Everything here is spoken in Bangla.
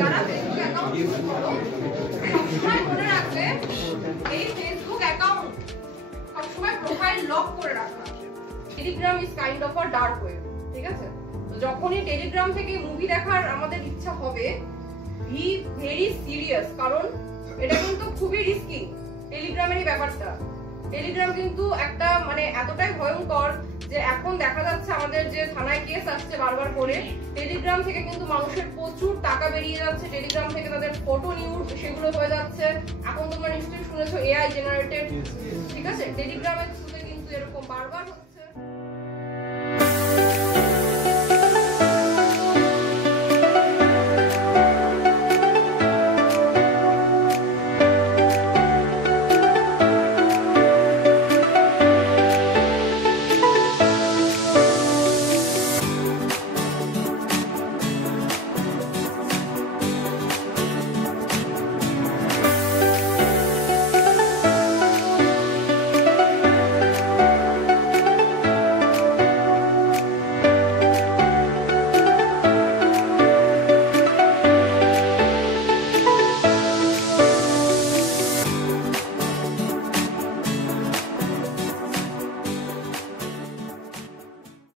যারা ফেসবুক অ্যাকাউন্ট ইউজ করো সবসময় মনে রাখবে এই ফেসবুক অ্যাকাউন্ট সবসময় প্রোফাইল লক করে রাখা। Telegram is kind of a dark web, ঠিক আছে? তো যখনই টেলিগ্রাম থেকে মুভি দেখার আমাদের ইচ্ছা হবে, বি ভেরি সিরিয়াস, কারণ এটা কিন্তু খুবই রিস্কি। টেলিগ্রামেরই ব্যাপারটা, টেলিগ্রাম কিন্তু একটা মানে এতটাই ভয়ঙ্কর যে এখন দেখা যাচ্ছে আমাদের যে থানায় কেস আসছে বারবার করে, টেলিগ্রাম থেকে কিন্তু মানুষের প্রচুর টাকা বেরিয়ে যাচ্ছে, টেলিগ্রাম থেকে তাদের ফটো নিউজ সেগুলো হয়ে যাচ্ছে। এখন তোমরা নিশ্চয়ই শুনেছো এআই জেনারেটেড, ঠিক আছে? টেলিগ্রামের থ্রুতে কিন্তু এরকম বারবার